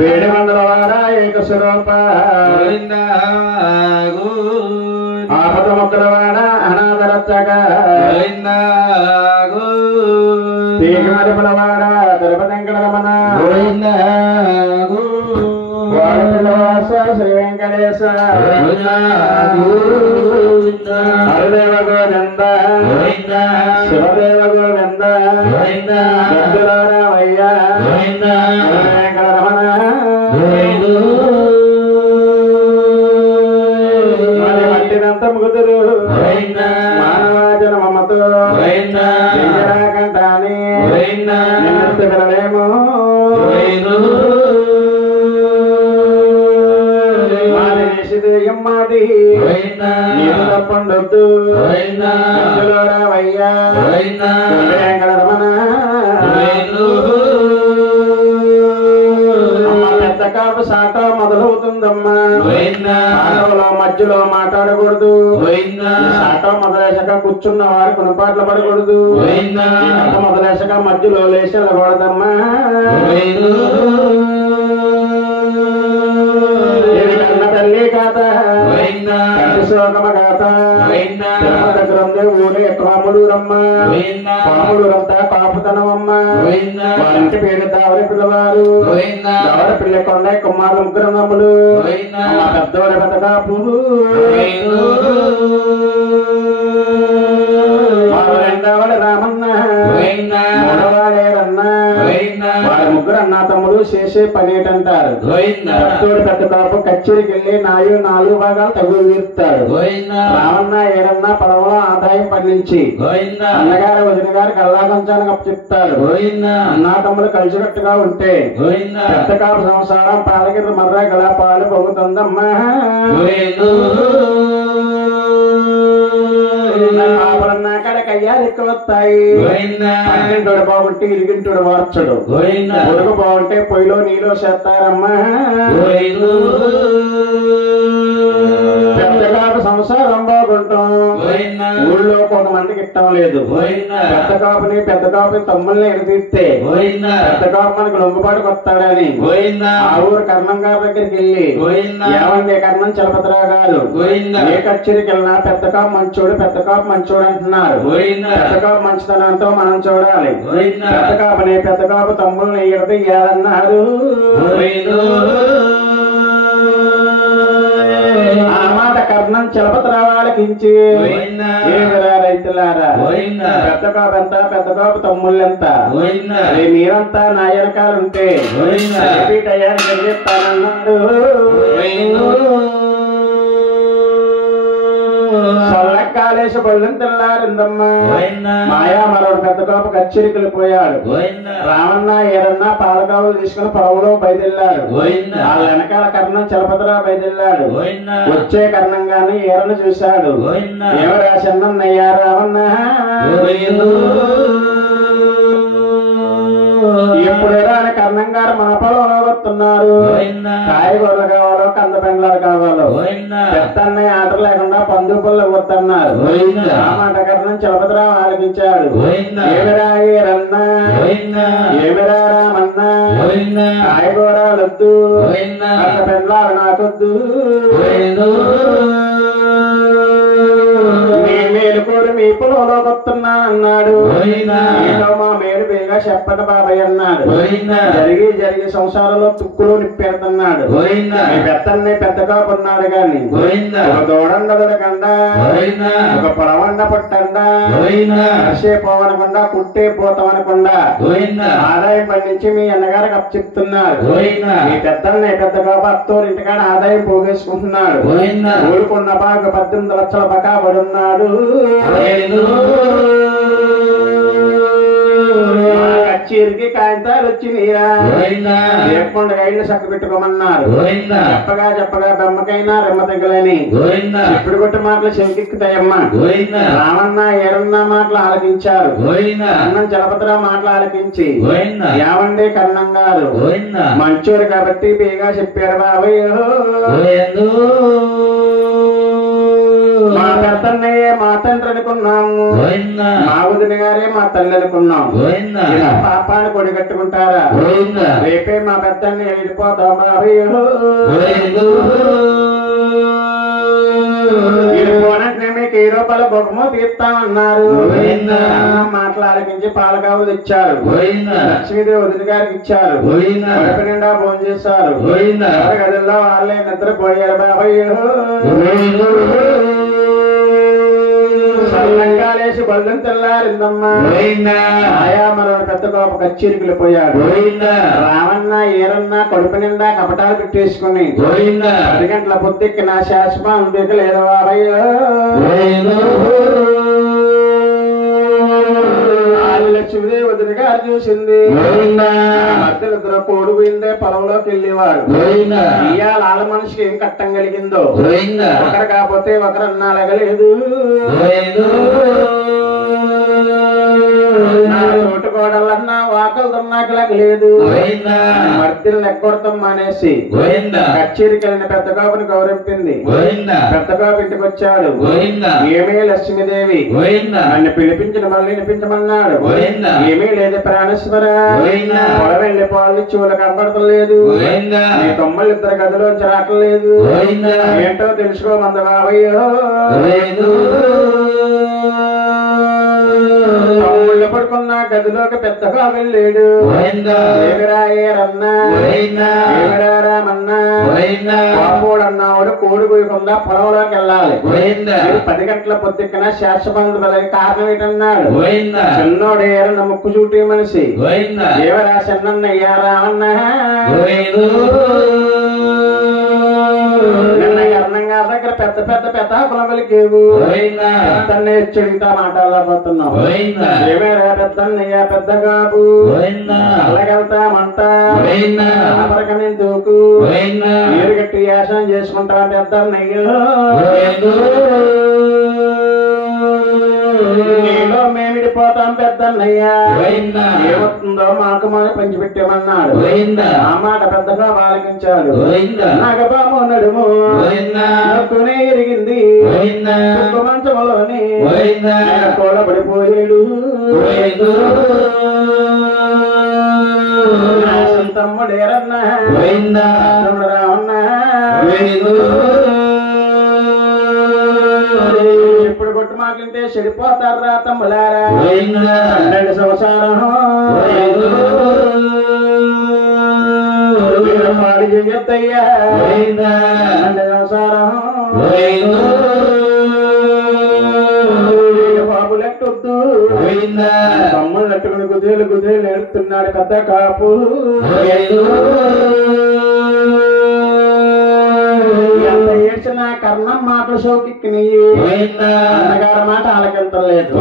వేడి మండలవాడ ఏక స్వరూప ఆపద ముక్కలవాడ అనాథరచ్చక తీగమరి పిలవాడ తిరుపతింకట రమణ వాడపిల్లవాస శ్రీ వెంకటేశ హరిదేవ గోవింద శివదేవ గోవింద రామయ్య వెంకట రమణ మరి మట్టినంత ముగుదురు మానవాజన మమతో కంటాని పిల్లలేమో మాది నీరు తప్పండొద్దు రావయ్యా వెంకట రమణ పెద్ద కాపు సాట మొదలవుతుందమ్మా ఆటోలో మధ్యలో మాట్లాడకూడదు సాట మొదలేసాక కూర్చున్న వారు కొనుపాట్లు పడకూడదు మొదలేసాక మధ్యలో లేచి వెళ్ళకూడదమ్మా తల్లి కాత శోకమ కాత దగ్గర ఊరే పాములూరమ్మ పాములూరంతా పాపుతనమమ్మ వారింటి పేరు దావరి పిల్లవారు దావరి పిల్ల కొండ కుమారులు ముగ్గురు నమ్ములు పెద్దవారి బతకాపు రెండవది రామన్న మూడవాడేరన్న వారి ముగ్గురు అన్న తమ్ముడు చేసే పని ఏంటంటారు పెద్ద కాపు కచ్చేరికి వెళ్ళి నాలుగు భాగాలు తగులు తీరుతాడు రామన్న ఏరన్న పొలంలో ఆదాయం పండించి అన్నగారు వదిన గారు కల్లాగంచానికి అప్పచెప్తాడు అన్నా తమ్ముడు కలిసికట్టుగా ఉంటే పెద్ద కాపు సంసారం పాలగిరి మర్ర గలా పాలు పొంగుతుందమ్మా కాడ కయ్యాలు ఎక్కువ వస్తాయి పన్నెండు బాగుంటే ఇరిగింటుడు మార్చడు ఉడుకు బాగుంటే పొయ్యిలో నీలో చేస్తారమ్మా పెద్దగా సంసారం బాగుంటాం ఊళ్ళో కొంతమందికి ఇష్టం లేదు పెద్ద కాపుని తమ్ముల్ని ఎడతీస్తే పెద్ద కాపు మనకు లొంగుబాటుకు వస్తాడని ఆ ఊరు కర్ణం గారి దగ్గరికి వెళ్ళి ఏమండి కర్ణం చలపతిరావు గారు ఏ కచ్చేరికి వెళ్ళినా పెద్ద కాపు మంచోడు అంటున్నారు పెద్ద కాపు మంచితనంతో మనం చూడాలి పెద్ద కాపు తమ్ముల్ని ఎడతీయాలన్నారు ఆ మాట కర్ణం చలపతిరావు వాళ్ళకించి ఏమిరా రైతులారా పెద్ద కాపు ఎంత పెద్ద కాపు తమ్ముళ్ళెంత మీరంతా నా వెనకాలంటే అయ్యానికి చెప్తానన్నాడు కాలేసి బళ్ళని తెల్లారిందమ్మా మాయా మరొకడు పెద్ద కాపు కచ్చేరికలు పోయాడు రామన్న ఏరన్న పాలకావులు తీసుకుని పొలంలో బయలుదేరాడు వాళ్ళ వెనకాల కర్ణం చలపతిరావు బయలుదేరాడు వచ్చే కర్ణంగానే ఏరను చూశాడు ఏమి రాసన్నయ్యా రామన్న ఎప్పుడైనా ఆయన కర్ణం గారు మన పొలంలో వస్తున్నారు కాయగూరలు కావాలో కంద పెండ్లాలు కావాలో పెద్ద అన్నయ్య ఆట లేకుండా పందు పళ్ళు వద్దన్నారు ఆ మాట కర్ణం చలపతిరావు ఆలకించాడు ఏమిరా ఏరన్నా ఏమిరా రామన్నా కాయగూరలొద్దు కంద పెండ్లాలు నాకొద్దు మేలు కోరి మీ పొలంలో వస్తున్నా అన్నాడు మా మేలు బేగా చెప్పట బాబాయ్ అన్నాడు జరిగి సంసారంలో తుక్కులు నిప్పెడుతున్నాడు పెద్దన్నే పెద్ద కాపు ఉన్నాడు గాని ఒక దూడండదకండా ఒక పొలవండ పుట్టండా అసే పోవనకుండా పుట్టే పోతామనకుండా ఆదాయం పండించి మీ అన్నగారికి అప్పచెప్తున్నాడు మీ పెద్దన్నే పెద్ద కాపు అత్తోరు ఇంటికాడ ఆదాయం పోగేసుకుంటున్నాడు ఊరుకున్న బాగా 18 లక్షల బకా పడున్నాడు కచ్చేరికి కాగితాలు వచ్చినాయా లేకుండా గైడ్లు చక్క పెట్టుకోమన్నారు చెప్పగా బెమ్మకైనా రెమ్మ తగ్గలని ఇప్పుడు కొట్టి మాటలు చెవికెక్కుతాయమ్మా రామన్న ఏరన్న మాటలు ఆలకించారు కర్ణం చలపతిరావు మాటలు ఆలకించి ఏమండి కర్ణం గారు మంచోరు కాబట్టి బేగా చెప్పారు బాబయ్యో పెద్దన్నయ్యే మా తండ్రి అనుకున్నాము, మా వదిన గారే మా తల్లి అనుకున్నాము. ఇలా పాపాన్ని కొడి కట్టుకుంటారా? రేపే మా పెద్దన్న వెళ్ళిపోతాం బాబయ్య. వెళ్ళిపోనంటే మీకు 10 రూపాయల బహుమతి తీస్తామన్నారు. మాట్లాడకించి పాలకావులు ఇచ్చారు. లక్ష్మీదేవి వదిన గారికి ఇచ్చారు. కడుపు నిండా భోజనం చేశారు. గదిలో వాళ్ళే నిద్రపోయారు బాబయ్య. సల్లంగాలేసి బల్లం తెల్లారిందమ్మా. ఆయా మరో పెద్ద గోప కచ్చేరికి పోయాడు. రావన్న ఏరన్న కడుపు నిండా కపటాలు పెట్టేసుకుని 10 గంటల పొద్దుకి నా శాశ్వతం దిగలేదు బాబయ్య. లక్ష్మీదేవి వదిన గారు చూసింది. మధ్యలో కోడు పోయిందే పొలంలోకి వెళ్ళేవాడు. ఇవాళ వాళ్ళ మనిషికి ఏం కట్టం కలిగిందో ఒకరు కాకపోతే ఒకరు అన్నాలగలేదు. తోటకోడలన్నా వాకలు దున్నాకలకు లేదు. మర్తిని లెక్కొడతాం మానేసి కచ్చేరికి వెళ్ళిన పెద్ద కాపుని గౌరవింపింది. పెద్ద కాపు ఇంటికి వచ్చాడు. ఏమీ లక్ష్మీదేవి నన్ను పిలిపించిన మళ్ళీ వినిపించమన్నాడు. ఏమీ లేదు ప్రాణేశ్వర, పొడవెళ్ళి పాలు చూల కనపడతలేదు. నీ తమ్ముళ్ళు 2 గదిలోంచి రావట్లేదు. ఏంటో తెలుసుకోమంద బాబయ్య. తమ్ముళ్ళు పడుకున్న గదిలోకి పెద్దగా వెళ్ళాడు. రామన్నా బాబోడన్నాడు. కోడి పోయకుండా పొలంలోకి వెళ్ళాలి. 10 గంటల పొద్దున శాశ్వత కారణం ఏంటన్నాడు. చిన్నోడేరన్న ముక్కు చూటి మనిషి. ఏవరా చిన్నయ్యా రామన్నా దగ్గర పెద్ద పెద్ద పెద్దాకుల వెలికేవు. పెద్దన్నే చెడుగుతా మాట్లాడలేకపోతున్నావు. ఏమేరా పెద్దన్నయ్యా పెద్ద కాపు అల్లగెళ్తామంటా దూకు నీరు గట్టి యాసనం చేసుకుంటా పెద్దన్నయ్య. నీలో మేమిడిపోతాం పెద్దన్నయ్యా. ఏమవుతుందో మాకు మనం పంచిపెట్టామన్నాడు. ఆ మాట పెద్దగా బాలకించాడు. నాగబాము నడుము నొక్కునే ఎరిగింది. మంచంలోని కోలబడిపోయాడు. తమ్ముడేరన్నా రావన్నా ఇప్పుడు కొట్టు మాకింటే చెడిపోతారా తమ్ములారా. 12 సంవత్సరం పాడి చెయ్యొద్దయ్యా. 12 సంవత్సరం బాబులెట్టొద్దు. తమ్ముళ్ళు నెట్టుకుని గుదేలు గుదేలు నేర్పుతున్నాడు పెద్ద కాపు. ఎంత ఏడ్చిన కర్ణం మాటలు షోకిక్కినయ్యి. అన్నగారి మాట ఆలకించలేదు.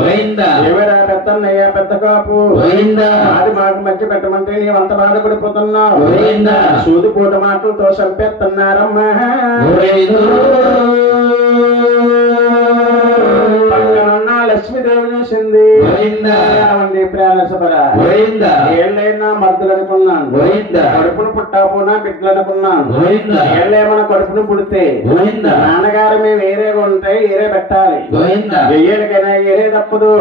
ఎవరా పెద్దన్నయ్యా పెద్ద కాపు అది మాకు మధ్య పెట్టమంటే నీవంత బాధపడిపోతున్నావు. సూదిపోట మాటలతో చంపేస్తున్నారమ్మా. పక్కనున్న లక్ష్మీదేవి చూసింది. ప్రాణసభరా ఏళ్ళైనా మర్దులు అనుకున్నాను. కడుపును పుట్టాపోనా బిడ్డలు అనుకున్నాను. ఏళ్ళేమన్నా కడుపును పుడితే నాన్నగారు మేము ఏరేగా ఉంటాయి ఏరే పెట్టాలి. 1000కైనా ఏరే తప్పదు,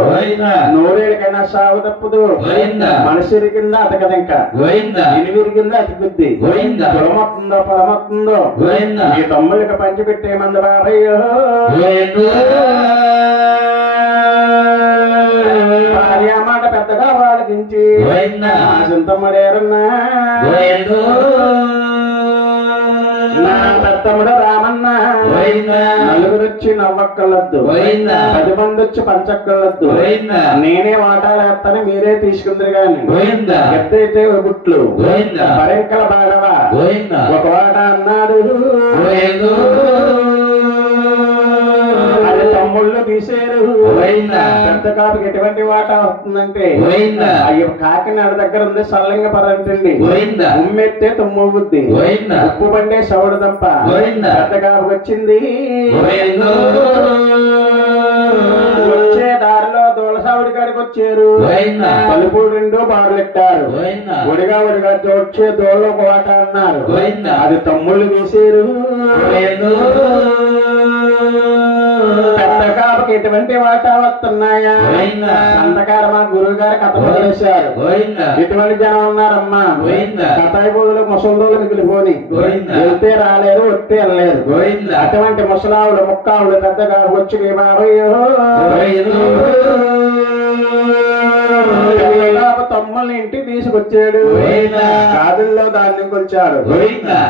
100 సాగు తప్పదు. మనిషి కింద అతకదు. ఇంకా 8 కింద అతికుద్ది. పొలమొత్తుందో పొలమొత్తుందో ఈ తమ్ముళ్ళకి పంచిపెట్టేమంది బాబయ్య. భార్య మాట పెద్దగా వాడికించి చింతమ్మడేరన్నా పెద్దముడు రామన్నా. నలుగురొచ్చి నవ్వక్కర్లద్దు, 10 మంది వచ్చి పంచక్కర్లద్దు. నేనే వాటాలేస్తాను మీరే తీసుకుందరు గాని. ఎద్దైతే గుట్లు పరింకల బాడవా ఒక వాట అన్నాడు. అది తమ్ముళ్ళు తీసేరు. పెద్ద కాపుకి ఎటువంటి వాటా వస్తుందంటే అయ్యో కాకినాడ దగ్గర ఉంది సల్లింగపరంటండి. ఉమ్మెత్తే తుమ్మవుద్ది, ఉప్పు బండే సౌడు దంప. పెద్ద కాపుకి వచ్చింది. వచ్చే దారిలో దోలసావుడి కాడికి వచ్చారు. పలుపుడు 2 బారులు ఎట్టారు. ఒడిగా ఒడిగా వచ్చే దోళ్ళు ఒక వాట అన్నారు. అది తమ్ముళ్ళు తీసేరు. పెద్ద బాబుకి ఎటువంటి వాటా వస్తున్నాయా అంతకాల మా గురువు గారు కథ మొదలేశారు ఎటువంటి జనం ఉన్నారమ్మా కథాయి బోధులు ముసలోళ్ళు మిగిలిపోని వెళ్తే రాలేరు వస్తే వెళ్ళలేరు అటువంటి ముసలావులు ముక్కావులు పెద్దగా వచ్చి బాబయ్యో తమ్ముల్ని ఇంటికి తీసుకొచ్చాడు కాదుల్లో దాన్ని కొలిచాడు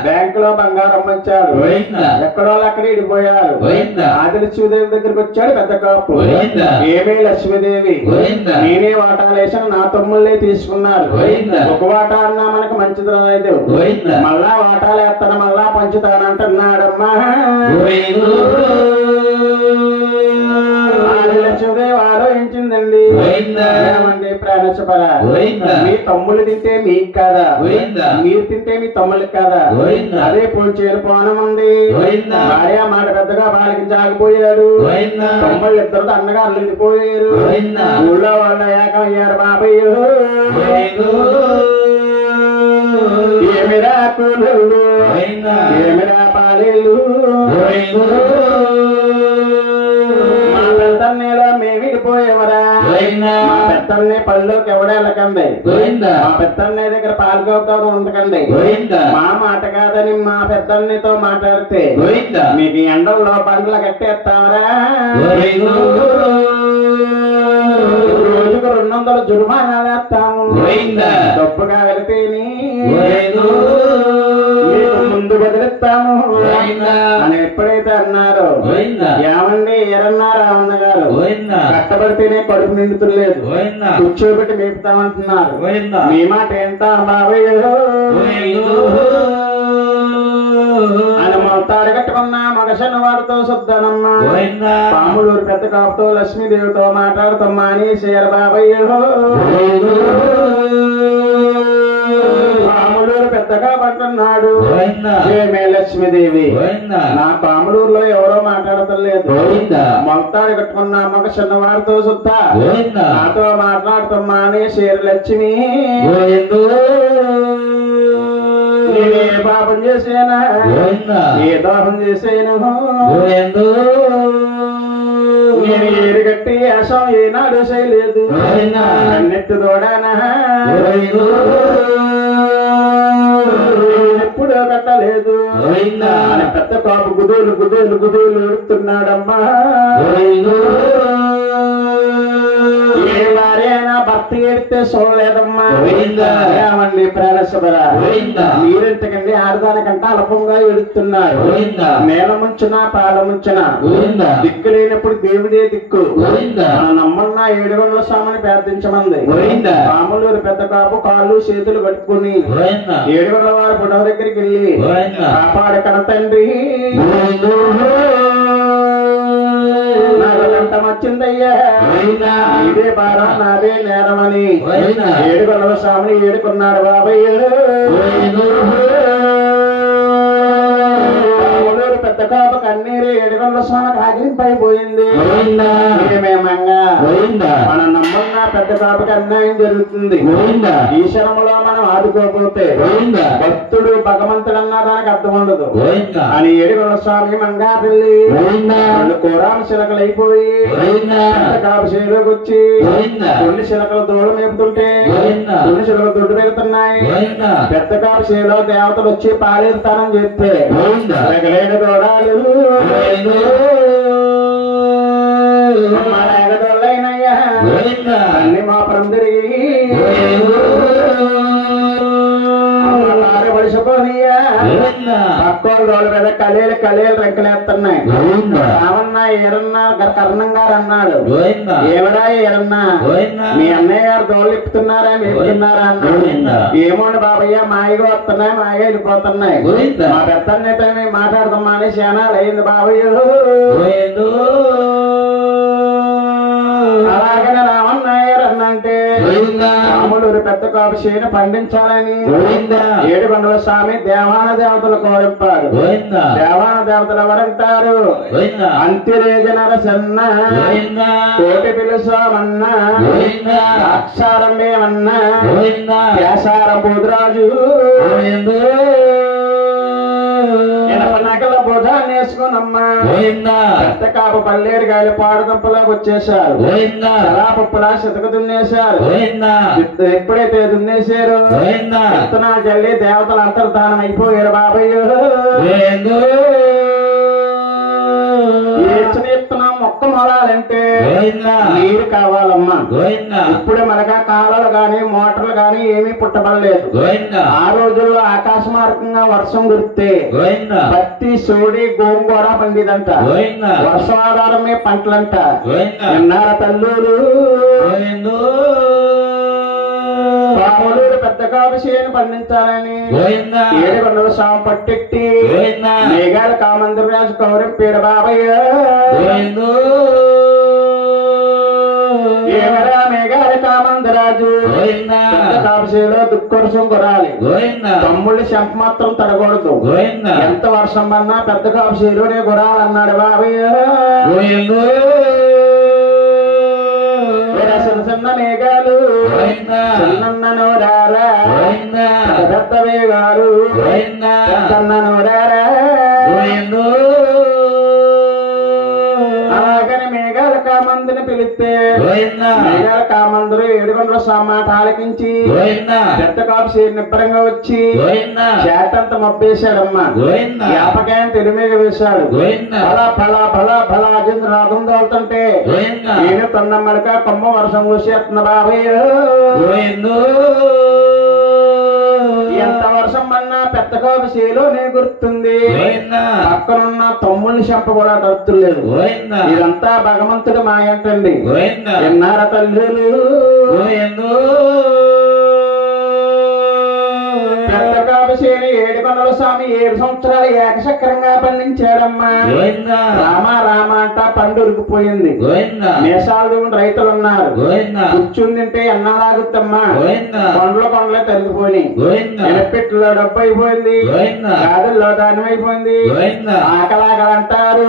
బ్యాంకులో బంగారం వచ్చాడు ఎక్కడో అక్కడ ఇడిపోయారు ఆది లక్ష్మీదేవి దగ్గరికి వచ్చాడు పెద్ద కాపు ఏమే లక్ష్మీదేవి నేనే వాటాలేసిన నా తమ్ముళ్ళే తీసుకున్నారు ఒక వాటా అన్నా మనకు మంచిది అయితే మళ్ళా వాటాలు వేస్తాను మళ్ళా పంచుతానంటున్నాడమ్మా లక్ష్మీదేవి ఆలోచించిందండి ఏమండి ప్రాణేశ్వర మీ తమ్ముళ్ళు తింటే మీకు కాదా మీరు తింటే మీ తమ్ముళ్ళకి కాదా అదే పోల్చేలు పోనం ఉంది భార్య మాట పెద్దగా బాలికి జాగిపోయాడు తమ్ముళ్ళు ఇద్దరు అన్నగా అల్లిపోయారు ఊళ్ళో వాళ్ళ ఏకం అయ్యారు బాబయ్య ఏమిరా కూలు ఏమిరా పాలేలు పెద్దన్నీలో మేమిడిపోయేవరా మా పెద్దన్నే పళ్ళలోకి ఎవడెళ్ళకండి మా పెద్దన్న దగ్గర పాల్గొతారు ఉండకండి మా మాట కాదని మా పెద్దన్నతో మాట్లాడితే మీకు ఎండల్లో బండ్లు కట్టేస్తావరా రోజుకు 200 జుర్మానా వేస్తాము డబ్బుగా వెళితేని ముందు బదిలిస్తాము అని ఎప్పుడైతే అన్నారో ఏమండి ఏరన్నా రావణ గారు కట్టబడితేనే కడుపు నిండుతులేదు కూర్చోబెట్టి మేపుతామంటున్నారు మీ మాట ఏంటా బాబయ్య అని మొత్తాడు కట్టుకున్న మగసన్న వాడితో శుద్ధనమ్మా పాములూరు పెద్ద కాపుతో లక్ష్మీదేవితో మాట్లాడుతామ్మా అని శేర బాబయ్య పాములూరు పెద్దగా పట్టున్నాడు ఏమే లక్ష్మీదేవి నా పాములూరులో ఎవరో మాట్లాడతలేదు మొత్తాడు కట్టుకున్న మగ చిన్నవాడితో శుద్ధ నాతో మాట్లాడుతామ్మా అని శేర లక్ష్మి నేనే పాపం చేసేనా ఏ దోహం చేసేను నేను ఏరుగట్టి ఆశం ఏనాడు చేయలేదు అన్నెట్టు తోడానా ఎప్పుడూ కట్టలేదు అని పెద్ద కాపు గుదులు గుదులు గుదులు ఎడుతున్నాడమ్మా ఏ భార్యనా భర్త ఏడితే చూడలేదమ్మా ఏమండి ప్రాణేశ్వర మీరెంతకండి ఆడదానికంటే అల్పంగా ఎడుతున్నారు నేల ముంచిన పాల ముంచిన దిక్కు లేనప్పుడు దేవుడే దిక్కు నమ్మన్న 700 స్వామిని ప్రార్థించమంది పాములూరు పెద్ద కాపు కాళ్ళు చేతులు పట్టుకుని 700 వారి పుడవ దగ్గరికి వెళ్ళి కాపాడు కన తండ్రి నాకు వచ్చిందయ్యా ఇదే భారం నాదే నేరమని 700 స్వామిని ఏడుకున్నాడు బాబయ్య పెద్ద కాపు కన్నీరు 700 స్వామికి ఆగిలింపైపోయింది ఏమేమంగా మన నమ్మన్న పెద్ద కాపుకి అన్యాయం జరుగుతుంది ఈ క్షణంలో మనం ఆదుకోకపోతే భక్తుడు భగవంతుడన్నా దానికి అర్థం ఉండదు అని 700 స్వామి మంగా పెళ్లి 2 కోరాలు శిలకలు అయిపోయి పెద్ద కాపు చేలోకి వచ్చి కొన్ని శిలకలు దూడ మేపుతుంటే కొన్ని శిలకలు దొడ్డు పెడుతున్నాయి పెద్ద కాపు చేలో దేవతలు వచ్చి పాలేస్తానని చెప్తే దూడాలు ఎగదోళ్ళైనయ్యా అన్ని మా పరం తిరిగి పడిసిపోనియా పక్కోళ్ళు మీద కలేలు రెక్కలేస్తున్నాయి రావన్నా ఏరన్నా కర్ణం గారు అన్నాడు ఏమరా ఏరన్నా మీ అన్నయ్య గారు దోళ్ళు ఇప్పుతున్నారా మేపుతున్నారా అన్నాడు ఏమోండి బాబయ్య మాయగా వస్తున్నాయి మాయగా వెళ్ళిపోతున్నాయి మా పెద్దన్నైతే మేము మాట్లాడతామా అని శానాలు అయింది బాబయ్య అలాగనే రామన్నాయరన్నంటే రాములూరు పెద్ద కాపు చేను పండించాలని 700 స్వామి దేవాన దేవతలు కోరింపాడు దేవాన దేవతలు ఎవరంటారు అంతిరేజనర సన్న కోటి పిలుసామన్న అక్షారం మేమన్న కేసార బోధరాజు నకల బోధాన్ని వేసుకునమ్మా పెద్ద కాపు పల్లేరు గాలి పాడుదంపలోకి వచ్చేశారు పప్పులా శతక దున్నేశారు ఎప్పుడైతే దున్నేశారు విత్తనాలు చల్లి దేవతలు అంతర్ధానం అయిపోయారు బాబయ్య విత్తనం మొక్క మొలాలంటే నీరు కావాలమ్మా ఇప్పుడే మనక కాలాలు గాని మోటార్లు గాని ఏమీ పుట్టబడలేదు ఆ రోజుల్లో ఆకాశ మార్గంగా వర్షం కురిస్తే పత్తి సోడి గోంగూర పండిదంట వర్షం ఆధారమే పంటలంట విన్నార తల్లూరు పాములూరు పెద్ద కాపు చేను పండించాలని 700 సాము పట్టెట్టి మేఘాల కామందరు రాజు కౌరం పీడ బాబయ్య ఏమరా మేఘాల కామందరాజు కాపు చేలో దుఃఖవర్షం కొరాలి తమ్ముళ్ళు చెంప మాత్రం తడకూడదు ఎంత వర్షం పన్నా పెద్ద కాపు చేలోనే కొరాలన్నాడు బాబయ్య చిన్న మేఘాలు చిన్నను రారా పెద్ద మేఘాలు చిన్నను రారా అలాగని మేఘాల కామందుని పిలిస్తే మేఘాల కామందులు 700 సామాట ఆలకించి పెద్ద కాపు చేరి నిబ్బరంగా వచ్చి చేటంత మబ్బేశాడమ్మా వ్యాపకాయం తెలి మీద వేశాడు ఫలా ఫలా ఫలా ఫలా అజంద్ర రాధం తోలుతుంటే నేను తొన్నమ్మడిక కొమ్మ వర్షం కూసేస్తున్న బాబయ్య ఎంత వర్షం అన్నా పెద్ద కాపు చేలోనే గుర్తుంది పక్కనున్న తమ్ముళ్ళని చెంప కూడా తడుతులేదు ఇదంతా భగవంతుడు మాయంటండి ఎన్నార తల్లులు పెద్ద కాపు చేని 700 స్వామి 7 సంవత్సరాలు ఏకచక్రంగా పండించాడమ్మా రామ రామ అంట పండు ఉరికిపోయింది మేషాలు రైతులు ఉన్నారు కూర్చుని తింటే ఎన్నాలాగుద్దమ్మా కొండలే తరిగిపోయినాయి ఎనపెట్టులో డబ్బు అయిపోయింది గాదుల్లో దానం అయిపోయింది ఆకలాగలంటారు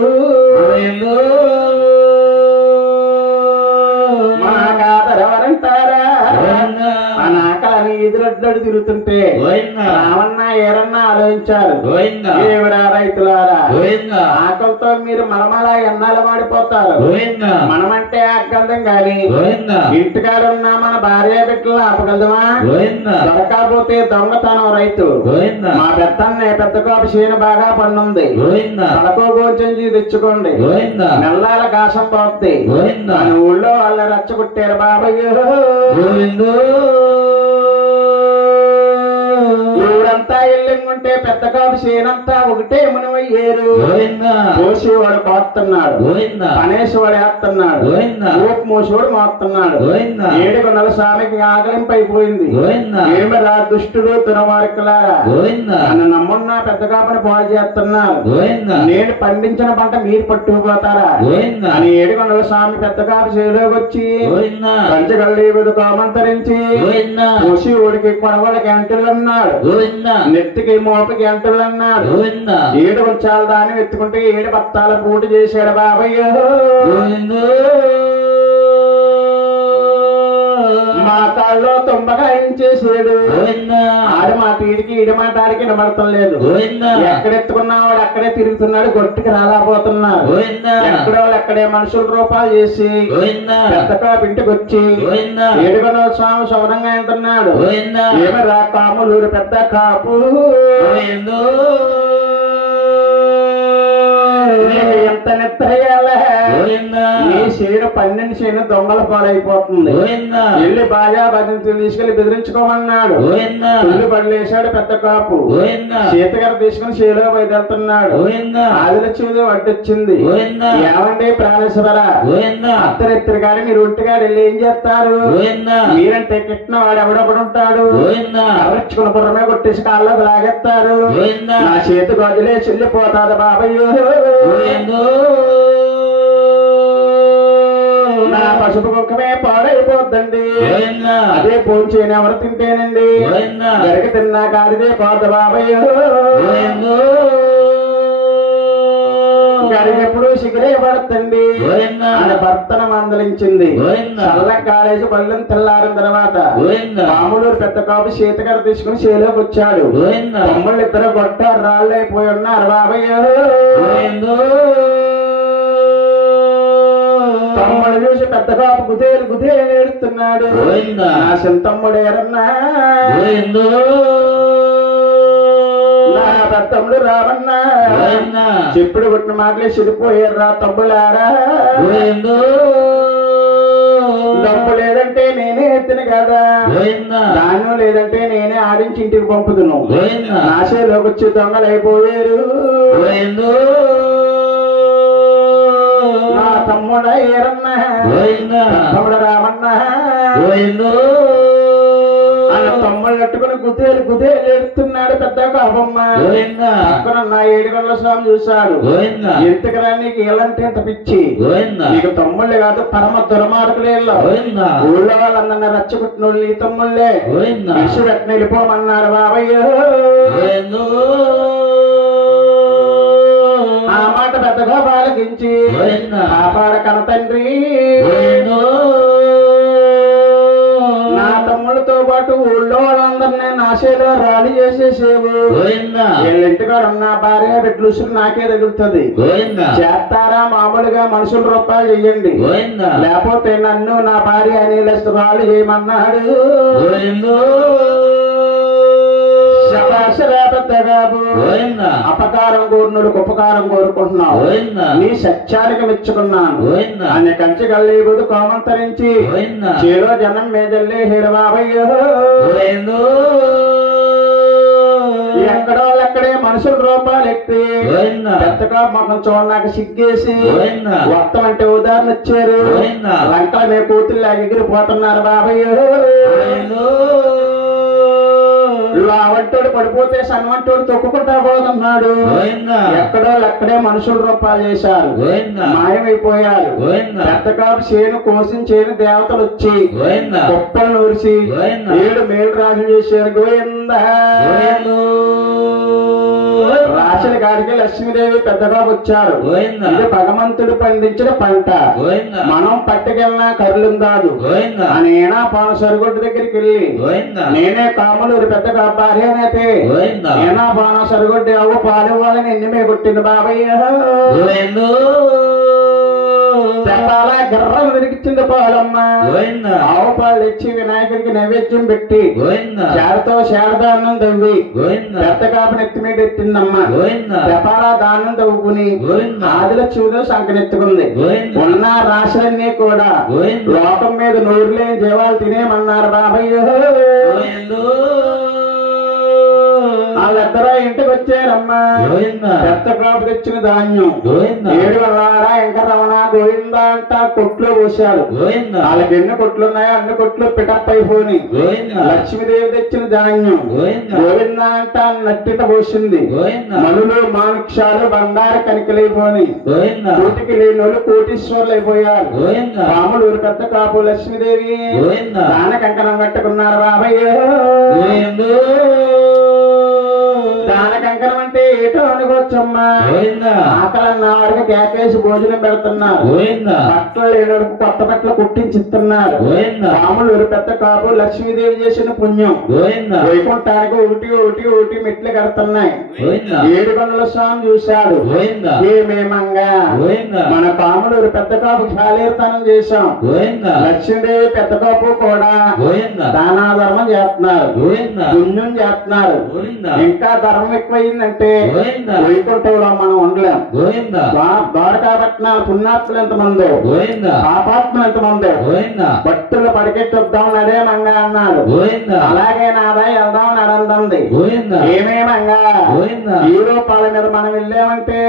మా కాదరెవరంటారా అనాకలని ఎదురడ్డు తిరుగుతుంటే రామన్నా ఏరన్నా ఆలోచించారు ఏమిరా రైతులారా ఆకలితో మీరు మలమలా ఎన్నాళ్ళు మాడిపోతారు మనమంటే ఆగలదం గాని ఇంటికాడున్నా మన భార్య బిడ్డలు ఆపగలదమా దొరకపోతే దొంగతనం రైతు మా పెద్దన్నే పెద్ద కాపు చేను బాగా పండుంది తలకో గోచం తెచ్చుకోండి నెల్లాల గాసం పోతుంది మన ఊళ్ళో వాళ్ళ రచ్చగొట్టారు బాబయ్య ఊరంతా ఎల్లింగుంటే పెద్ద కాపు చేనంతా ఒకటే మునివయ్యేరు కోసేవాడు మోస్తున్నాడు పనేసేవాడు వేస్తున్నాడు ఊపు మోసేవాడు మోస్తున్నాడు 700 స్వామికి ఆకలింపు అయిపోయింది ఏమి రా దుష్టుడు దురమార్కులారా నన్ను నమ్మున్నా పెద్ద కాపుని పాలు చేస్తున్నారు నేను పండించిన పంట మీరు పట్టుకుపోతారా అని 700 స్వామి పెద్ద కాపు చేలోకి వచ్చి పంచగల్లి కామంతరించి కోసి ఊడికి కొడవలకి అంటులు అన్నాడు నెత్తికి మోపకి అంటులు అన్నాడు 7 వచ్చాల దాన్ని ఎత్తుకుంటే 7 బత్తాల పూట చేశాడు బాబయ్య మా కాళ్ళలో తుంబకాయించేసాడు ఆడి మాట ఈడికి ఈడి మాట ఆడికి వినబడటం లేదు ఎక్కడెత్తుకున్నావాడు అక్కడే తిరుగుతున్నాడు గొట్టుకి రాలేకపోతున్నాడు ఎక్కడోళ్ళు ఎక్కడే మనుషుల రూపాలు చేసి పెద్ద కాపు ఇంటికి వచ్చి 700 స్వామి శవరంగా అంటున్నాడు ఏమి రా కాములూరు పెద్ద కాపు ఎంత నిద్రయాలే నీ చేను 12 చేను దొంగల పాలైపోతుంది వెళ్ళి బాగా భజన తీసుకెళ్లి బెదిరించుకోమన్నాడు ఇల్లు పడలేశాడు పెద్ద కాపు సీతగారు తీసుకుని చేలో బయలుదేరుతున్నాడు ఆదిల చూది వడ్డొచ్చింది ఏమండి ప్రాణేశ్వర అత్తరెత్తిరి గారి మీరు ఒంటిగాడు వెళ్ళి ఏం చేస్తారు మీరంటే కిట్టిన వాడు ఎవడొకడు ఉంటాడు కవర్చుకున్న పుర్రమే కొట్టేసి కాళ్ళకు లాగెత్తారు నా చేతి గొజలే చెల్లిపోతాది బాబయ్య నా పసుపు కుక్కమే పాడైపోద్దండి అదే పోంచేని ఎవరు తింటేనండి గరిక తిన్నా కాదిదే పోద్ద బాబయ్య ఎప్పుడు సిగరే పడుతుంది అని భర్తను మందలించింది. చల్ల కాలేజీ పళ్ళని తెల్లారిన తర్వాత మామూలు పెద్ద కాపు సీతగారు తీసుకుని చేలోకి వచ్చాడు. తమ్ముళ్ళు ఇద్దరు గొట్ట రాళ్ళు అయిపోయి ఉన్నారు. బాబయ్య తమ్ముడు చూసి పెద్ద కాపు గుదేలు గుదేలు ఏడుతున్నాడు. నా సింతమ్ముడు ఏరన్నా నా పెద్దమ్ముడు రావన్నా చెప్పుడు కొట్టిన మాటలే చెడిపోయారా తమ్ములారా. డబ్బు లేదంటే నేనే ఎత్తును కదా, ధాన్యం లేదంటే నేనే ఆడించి ఇంటికి పంపుతున్నావు. నాశలోకి వచ్చి దొంగలు అయిపోయారు. నా తమ్ముడు ఏరన్నా తమ్ముడు రావన్నా అన్న తమ్ముడు కట్టుకుని గుదేలు గుదేలు ఏడుతున్నాడు పెద్ద కాపమ్మ. పక్కన నా ఏడుగొండల స్వామి చూశాడు. ఎంతకరా నీకు ఎలాంటి ఎంత పిచ్చి, నీకు తమ్ముళ్ళే కాదు పరమ దుర్మార్గులే. ఊళ్ళో వాళ్ళందరినీ రచ్చగొట్టిన వాళ్ళు నీ తమ్ముళ్ళే. విషు పెట్టిన వెళ్ళిపోమన్నారు బాబయ్య. ఆ మాట పెద్దగా బాలకించి కాపాడ కన తండ్రి నా తమ్ముడితో పాటు ఊళ్ళో వాళ్ళందరినీ నాశలో రాణి చేసేసేవు. వీళ్ళింటికాడ ఉన్న భార్య బిడ్డలు నాకే తగులుతుంది. చేస్తారా మామూలుగా మనుషుల రూపాయలు చెయ్యండి, లేకపోతే నన్ను నా భార్య అని రాళ్ళు చేయమన్నాడు. అపకారం కోరినోడు ఉపకారం కోరుకుంటున్నావు. నీ సత్యానికి మెచ్చుకున్నాను అని కంచి గల్లీబుడు కోమంతరించి చేలో జనం మేజల్లే హీరబాబయ్య. ఎక్కడో అక్కడే మనుషుల రూపాయలు ఎక్కి పెద్దగా మొహం చూడడానికి సిగ్గేసి మొత్తం అంటే ఉదాహరణ ఇచ్చారు. లంకల మే కూతుళ్ళు ఎగిరిపోతున్నారు బాబయ్య. లావంటోడు పడిపోతే సన్వంటోడు తొక్కుకుంటా పోతున్నాడు. ఎక్కడో అక్కడే మనుషుల రూపాలు చేశారు, మాయమైపోయారు. పెద్ద కాపు చేను కోసిన చేను దేవతలు వచ్చి గొప్పలు నూరిసి 7 మేలు రాజు చేశారు. గోవిందా రాశుల గారికి లక్ష్మీదేవి పెద్దగా వచ్చారు. ఇది భగవంతుడు పండించిన పంట, మనం పట్టుకెళ్ళినా కరులు కాదు. నేనా పాన సరుగొడ్డు దగ్గరికి వెళ్ళి నేనే కాములు పెద్ద భార్యనైతే నేనా పాన సరుగొడ్డు అవ్వ పాలు వాళ్ళని ఎన్నిమే కొట్టింది బాబయ్య. చెప్పాలా గర్రం విరిగిచ్చింది పాలమ్మ. ఆవు పాలు తెచ్చి వినాయకుడికి నైవేద్యం పెట్టి చేరతో శారదాన్నం తవ్వి పెద్ద కాపు నెత్తి మీద ఎత్తిందమ్మా. చెప్పాలా దాన్నం తవ్వుకుని ఆదిల చూడు సంకనెత్తుకుంది. ఉన్న రాశులన్నీ కూడా లోకం మీద నోరు లేని జీవాలు తినేమన్నారు బాబయ్య. వాళ్ళిద్దరూ ఇంటికి వచ్చారమ్మా. పెద్ద కాపు తెచ్చిన ధాన్యం 7 వల్లారా ఇంకా రమణ గోవిందా అంట కొట్లో పోశాడు. వాళ్ళకి ఎన్ని కొట్లు ఉన్నాయో అన్ని కొట్లు పిటప్ అయిపోయి లక్ష్మీదేవి తెచ్చిన ధాన్యం గోవిందా అంట నట్టిట పోసింది. మనులు మానుక్షాలు బండారు కనికలైపోయి కోటికి లేని వాళ్ళు కోటీశ్వర్లు అయిపోయారు. రాములు పెద్ద కాపు లక్ష్మీదేవి దాన కంకణం కట్టుకున్నారు బాబయ్య. దాన కంకణం అంటే ఏటో అనుకోవచ్చమ్మా. ఆకలన్న వాడికి కేకేసి భోజనం పెడుతున్నారు. బట్టలు లేనోడికి కొత్త బట్టలు కుట్టించిస్తున్నారు. రాములు పెద్ద కాపు లక్ష్మీదేవి చేసిన పుణ్యం వైకుంఠానికి ఒకటి మెట్లు కడుతున్నాయి. 7 గంటల స్వామి చూశాడు. ఏమేమంగా మన పాములు పెద్ద కాపు శాలీర్తనం చేశాం. లక్ష్మీదేవి పెద్ద కాపు కూడా దానాధర్మం చేస్తున్నారు, పుణ్యం చేస్తున్నారు. ఇంకా ధర్మం ఎక్కువయిందంటే వైకుంఠంలో మనం ఉండలేం. ద్వారకాపట్నాలు పుణ్యాత్ములు ఎంతమందో పాపాత్ములు ఎంతమందో భక్తులు పడికెట్టొద్దాం నడే మంగా అన్నాడు. అలాగే నాదా వెళ్దాం నడంది. ఏమేమంగా ఈ రూపాల మీద మనం వెళ్ళామంటే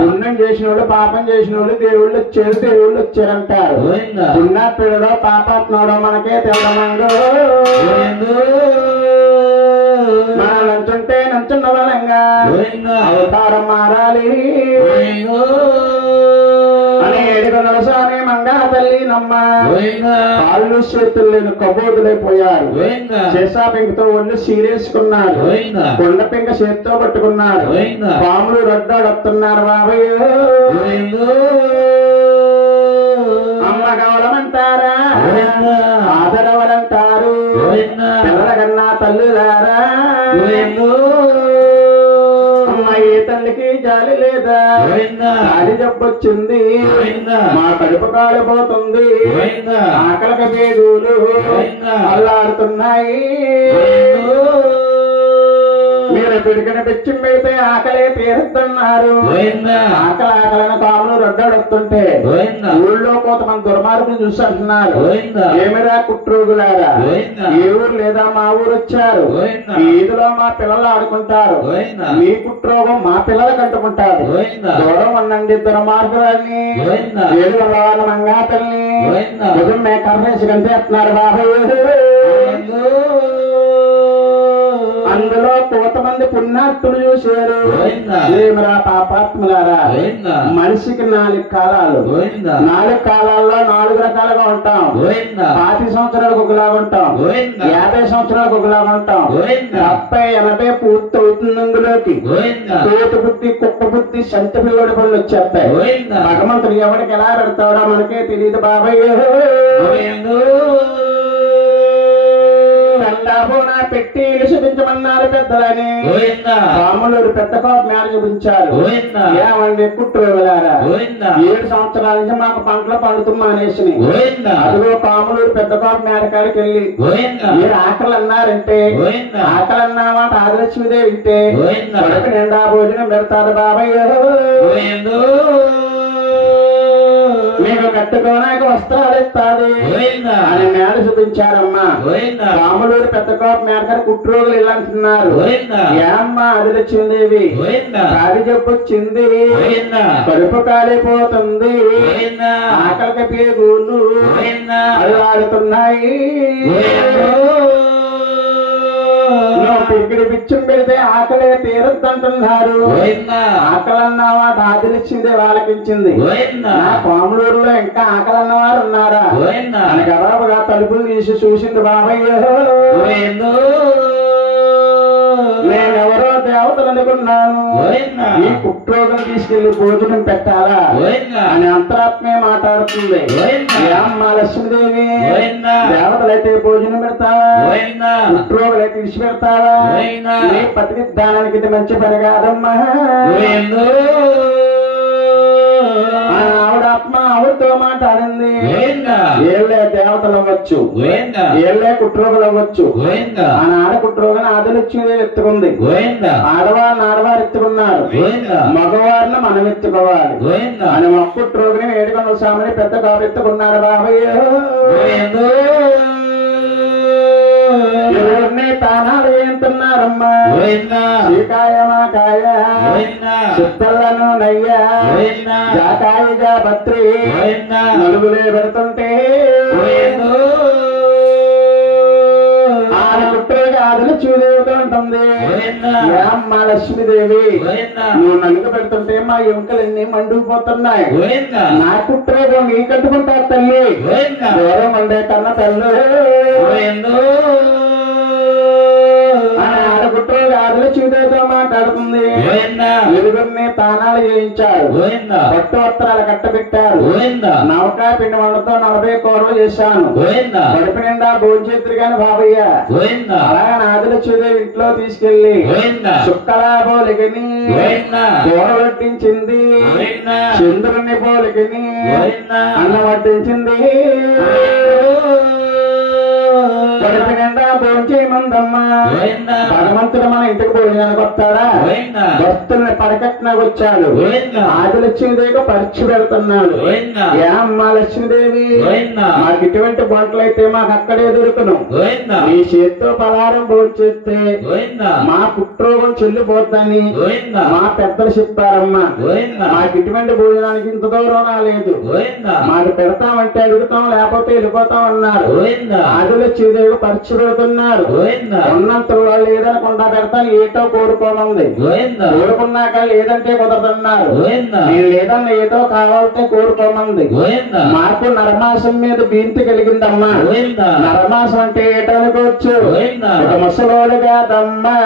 పుణ్యం చేసిన వాళ్ళు పాపం చేసిన వాళ్ళు దేవుళ్ళు వచ్చారు దేవుళ్ళు వచ్చారంటారు. పుణ్యాత్ముడో పాపాత్ముడో మనకే తెలమంగో. మనం నంచుంటే నంచున్న బలంగా అవతారం మారాలి అని 7 గంటల స్వామి మంగా తల్లినమ్మ కాళ్ళు చేతులు లేని కబోదులైపోయారు. చేసా పెంకతో ఒళ్ళు సీరేసుకున్నాడు. కొండ పెంక చేతితో పట్టుకున్నాడు. పాములు రొడ్డాడొస్తున్నారు బాబయ్య. అమ్మ గౌరమంటారా ఆదరవలంటారు పిల్లల కన్నా తల్లులారా. అమ్మ ఏ తల్లికి జాలి లేదా గాలి జబ్బొచ్చింది మా కడుపు కాలిపోతుంది ఆకలికి పేగులు అల్లాడుతున్నాయి. మీరు పిడికని పెచ్చి పెడితే ఆకలే తీరుతున్నారు. ఆకలి ఆకలిని కాములు రొడ్డాడొస్తుంటే ఊళ్ళో కొంతమంది దుర్మార్గులు చూసి అంటున్నారు ఏమిరా కుట్రోగులారా ఏ ఊరు లేదా మా ఊరు వచ్చారు ఈదులో మా పిల్లలు ఆడుకుంటారు మీ కుట్రోగం మా పిల్లలకు అంటుకుంటారు దూరం ఉండండి దుర్మార్గులని ఏడు వాళ్ళ మంగాతల్ని భుజం మే కర్రేసి కంటేస్తున్నారు బాబు. అందులో కొంతమంది పుణ్యాత్ములు చూశారు ఏమిరా పాపాత్ములారా మనిషికి 4 కాలాలు 4 కాలాల్లో 4 రకాలుగా ఉంటాం. 50 సంవత్సరాలకు ఒకలాగా ఉంటాం 50 సంవత్సరాలకు ఒకలాగా ఉంటాం 70 80 పూర్తి అవుతుంది. అందులోకి కోతి బుద్ధి కుక్క బుద్ధి సంత పిల్లడి పనులు వచ్చేస్తాయి. భగవంతుడు ఎవరికి ఎలా పెడతాడో మనకే తెలియదు బాబాయ్. పెట్టి ఇల్లు చూపించమన్నారు పెద్దలని రాములు పెద్ద కోప మేడ చూపించారు. ఏమండి కుట్రోగులారా 7 సంవత్సరాల నుంచి మాకు పంటలు పండుతున్నా అనేసి అదిగో పాములూరు పెద్ద కోప మేడ కాడికి వెళ్ళి మీరు ఆకలి అన్నారంటే ఆకలి అన్నామాట ఆదిలక్ష్మీదేవి వింటే కడుపు నిండా భోజనం పెడతారు బాబాయ్. మీకు కట్టుకోనాక వస్త్రాలు ఇస్తాది అని మేడ చూపించారమ్మా. రాములూరు పెద్ద కోప మేడ కుట్రోగులు ఇలా అంటున్నారు ఏమ్మా ఆదిలక్ష్మీదేవి కాడి జబ్బొచ్చింది కడుపు కాలిపోతుంది ఆకలికి పేగులు అల్లాడుతున్నాయి. ఇక్కడ బిచ్చం పెడితే ఆకలే తీరద్దంటున్నారు. ఆకలి అన్నమాట ఆదిలక్ష్మీదే వాళ్ళకించింది. పాములూరులో ఇంకా ఆకలి అన్నవారు ఉన్నారా అని గబాబుగా తలుపులు తీసి చూసింది బాబయ్య. నేనెవరో దేవతలు అనుకున్నాను ఈ కుట్రోగం తీసుకెళ్లి భోజనం పెట్టాలా అని అంతరాత్మే మాట్లాడుతుంది. అమ్మ లక్ష్మీదేవి దేవతలైతే భోజనం పెడతావా కుట్రోగులైతే విడిచి పెడతావా పతికిద్దానానికి ఇది మంచి పని కాదమ్మా. ఆవిడాత్మ ఆవిడతో మాట్లాడింది ఏళ్లే దేవతలు అవ్వచ్చు ఏళ్లే కుట్రోగులు అవ్వచ్చు ఆనాడ కుట్రోగని ఆదిలక్ష్మీదేవి ఎత్తుకుంది. ఆడవారిని ఆడవారు ఎత్తుకున్నారు మగవారిని మనం ఎత్తుకోవాలి అని ఒక కుట్రోగిని 700 సామని పెద్ద కాపు ఎత్తుకున్నారు బాబయ్య. ఎవరిని తానాలు ఏంటున్నారమ్మా శ్రీకాయ మాకాయ చిత్తలను నయ్యా జాకాయ జాపత్రి నలుగులే పెడుతుంటే ఆదిలక్ష్మీదేవితో ఉంటుంది అమ్మ లక్ష్మీదేవి నువ్వు నలుగు పెడుతుంటే మా ఎముకలన్నీ మండుకుపోతున్నాయి. నా కుట్రేగో నీ కట్టుకుంటారు తల్లి దూరం ఉండే కన్న తల్లి ఆడగుట్రోగి ఆదిలక్ష్మీదేవితో మాట్లాడుతుంది. ఎలుగురిని తానాలు చేయించారు పట్టు వస్త్రాలు కట్టబెట్టారు నవకాయ పిండి వంటతో 40 కూరలు చేశాను కడుపు నిండా భోంచేతురు గాని బాబయ్య. అలాగే ఆదిలక్ష్మీదేవి ఇంట్లో తీసుకెళ్లి చుక్కలా పోలికని కూర వడ్డించింది చంద్రుని పోలికని అన్నం వడ్డించింది. కడుపు నిండా భోంచేయమందమ్మా. భగవంతుడు మన ఇంటికి భోజనానికి వస్తాడా భక్తుల్ని పడకట్న వచ్చాడు ఆదిలక్ష్మీదేవిగా పరీక్ష పెడుతున్నాడు. ఏ అమ్మా లక్ష్మీదేవి మాకు ఇటువంటి వంటలు అయితే మాకు అక్కడే దొరుకును నీ చేత్తో పలారం భోంచేస్తే మా కుట్రోగం చెల్లిపోద్దని మా పెద్దలు చెప్పారమ్మా. మాకు ఇటువంటి భోజనానికి ఇంత దూరం రాలేదు మాకు పెడతామంటే అడుగుతాం లేకపోతే వెళ్ళిపోతాం అన్నారు. ఆదిలక్ష్మీదేవి పరీక్ష పెడుతున్నారు. అడుగుతున్నారు. ఉన్నంతలో లేదనకుండా పెడతాను ఏటో కోరుకోమంది. కోరుకున్నాక లేదంటే కుదరదన్నారు. నేను లేదన్న ఏదో కావాలంటే కోరుకోమంది. మాకు నరమాసం మీద బీంతి కలిగిందమ్మా. నరమాసం అంటే ఏటో అనుకోవచ్చు. ఒక ముసలోడు కాదమ్మా,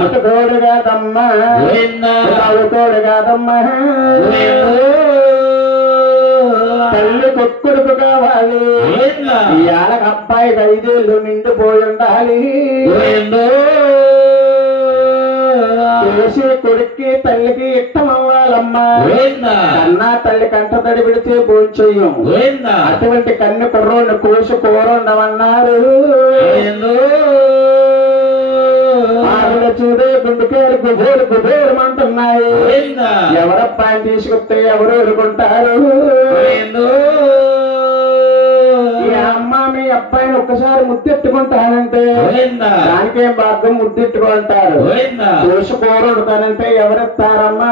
ముట్టుకోడు కాదమ్మా, తాగుకోడు కాదమ్మా, తల్లి కొడుకు కావాలి. ఇవాళకి అబ్బాయికి 5 ఏళ్ళు నిండిపోయి ఉండాలి. చేసే కొడుక్కి తల్లికి ఇష్టం అవ్వాలమ్మా. కన్నా తల్లి కంట తడి పెడితే భోంచెయ్యం. అటువంటి కన్ను కుర్రోళ్ళు కోసి కూరండమన్నారు. ఆవిడ చూడే గుండెకాయలు గుబేరు గుబేరమంటున్నాయి. ఎవరబ్బాయిని తీసుకొస్తే ఎవరు ఎదుర్కొంటారు? ఈ అమ్మ మీ అబ్బాయిని ఒక్కసారి ముద్దెట్టుకుంటానంటే దానికేం భాగం ముద్దెట్టుకుంటారు. చూసుకోరుతానంటే ఎవరెత్తారమ్మా?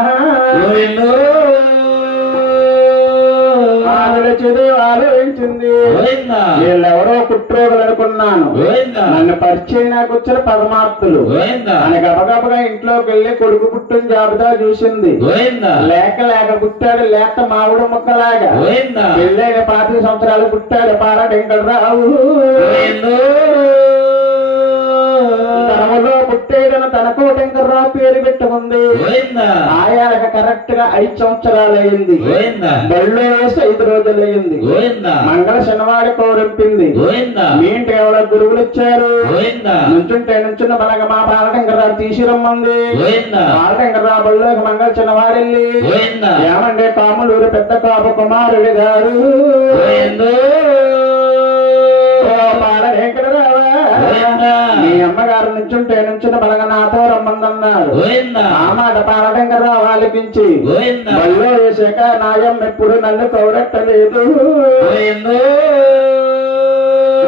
ఆవిడ చదువు ఆలోచించింది. వీళ్ళెవరో కుట్రోగులు అనుకున్నాను. నన్ను పరిచయం నాకు వచ్చిన పరమాత్ములు. అని గబగబగా ఇంట్లోకి వెళ్ళి కొడుకు పుట్టిన జాబితా చూసింది. లేక లేక పుట్టాడు లేక మామిడి ముక్కలాగా. పెళ్ళైన 25 సంవత్సరాలు పుట్టాడు పాల వెంకటరావు. తనములో పుట్టేడని తనకు వెంకటరావు పేరు పెట్టుకుంది. ఆయాలకు కరెక్ట్ గా 5 సంవత్సరాలు అయింది. బళ్ళు వేసి 5 రోజులు అయింది. మంగళ శనివాడి కోరింపింది. మీ ఇంటి ఎవరో గురువులు ఇచ్చారు. నుంచుంటే నుంచున్న మనగ మా బాలటంకరావు తీసిరమ్మంది. బాలటంకరావు బళ్ళోకి మంగళ శనివాడి వెళ్ళి ఏమంటే కాములూరు పెద్ద కాపు కుమారుడి గారు మీ అమ్మగారు నుంచుంటే నుంచున్న బలగ నాతో రమ్మందన్నారు. ఆ మాట పాలటంకరావు ఆలపించి బల్లో వేసాక నాయమ్మ ఎప్పుడు నన్ను కౌరెట్టలేదు.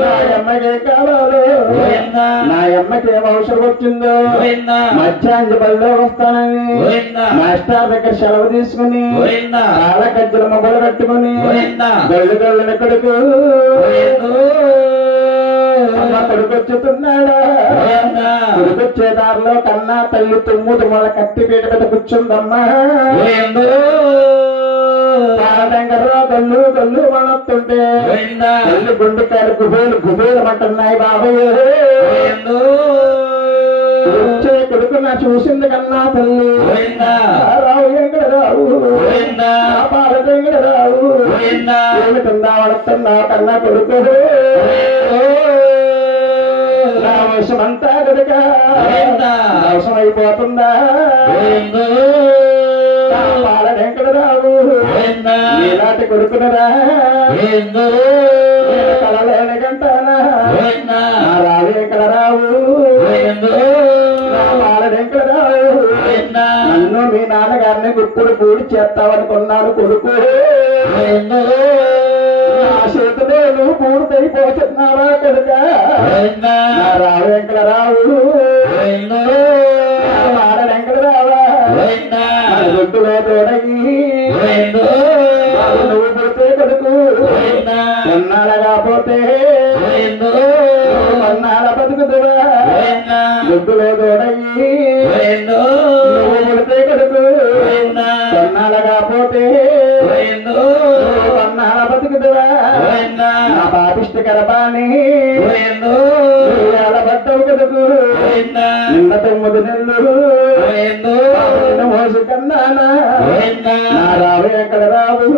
నాయమ్మకే కావాలి. నాయమ్మకి ఏం అవసరం వచ్చిందో మధ్యాహ్నం బల్లో వస్తానని మాస్టర్ దగ్గర సెలవు తీసుకుని కాళ్ళ గజ్జల మొబైల్ కట్టుకుని గళ్ళు గళ్ళని కొడుకు కొడుకొచ్చుతున్నాడా. కొడుకొచ్చే దారిలో కన్నా తల్లి 9 మొల కత్తి పీట మీద కూర్చుందమ్మా. కళ్ళు కళ్ళు వణొత్తుంటే తల్లి గుండెకాయలు గుబేలు గుబేలమంటున్నాయి. బాబయ్య వచ్చే కొడుకు నా చూసింది కన్నా తల్లి. రావు వెంకటరావు, పాలట వెంకటరావు ఏమిటిందా వడుతున్నా కన్నా కొడుకు. అవసరమంతా కనుక అవసరం అయిపోతుందా? పాల వెంకటరావు ఇలాంటి కొడుకునరా కలలేని గంటానా రావు వెంకటరావు. పాల వెంకటరావు నన్ను మీ నాన్నగారిని గుప్పుడు పూడి చేస్తావనుకున్నాను కొడుకు. ఆ చేతిలో నువ్వు పూర్తయిపోతున్నావా కనుక రావు వెంకటరావు. పాల వెంకటరావా గుడ్డులో తోడగి నువ్వు పుడితే కొడుకు ఉన్నాడ కాకపోతే అన్నాడ బతుకుతువా. గుడ్డులో తోడగి నువ్వు పుడితే కొడుకు ఉన్నాడ కాకపోతే అన్నాడ బతుకుతువా. నా పాపిష్టి కరపాని బద్దవు కొడుకు నిన్న 9 నెలలు మోసు కన్నానా రావు ఎక్కడ రావు